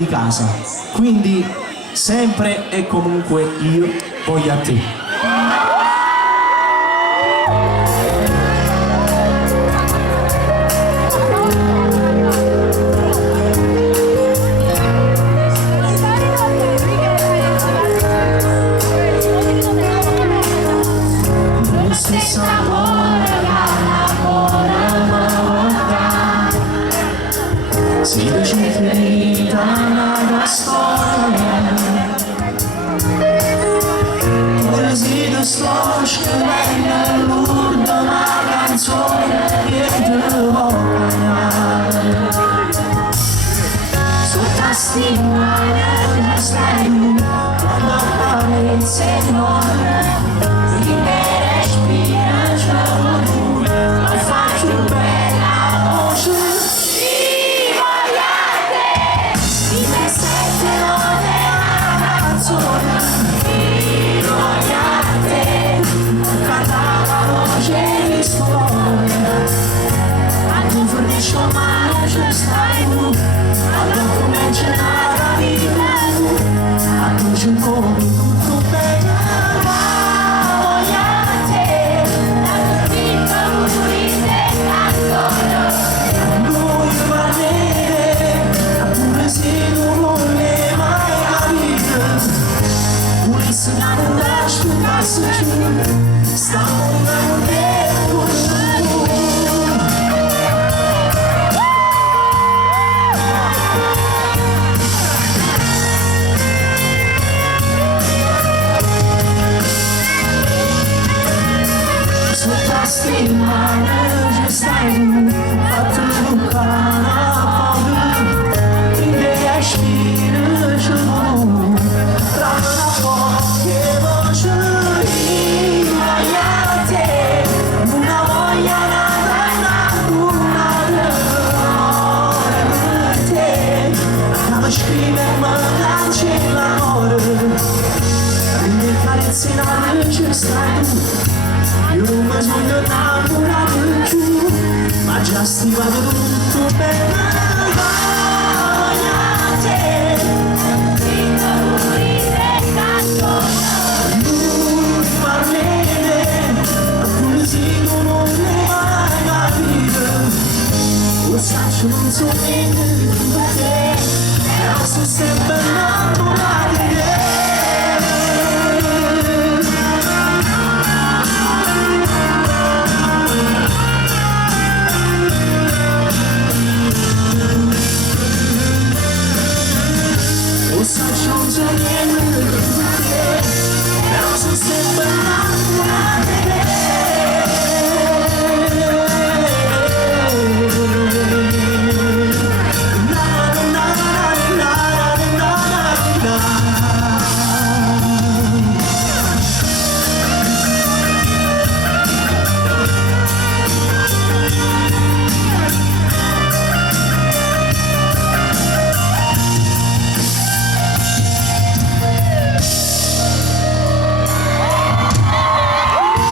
di casa, quindi sempre e comunque io voglio a te. Si definita la storia, poesia sloshka l'urda una canzone che ti voca. Sotto stimare stai quando appare se non io mi sono innamorato di più, ma già stimato tutto per voglio a te. Lui parla di me, ma pure se non ne mai capito, lo saccio non so niente di te, però sono sempre innamorato di te. Però sono sempre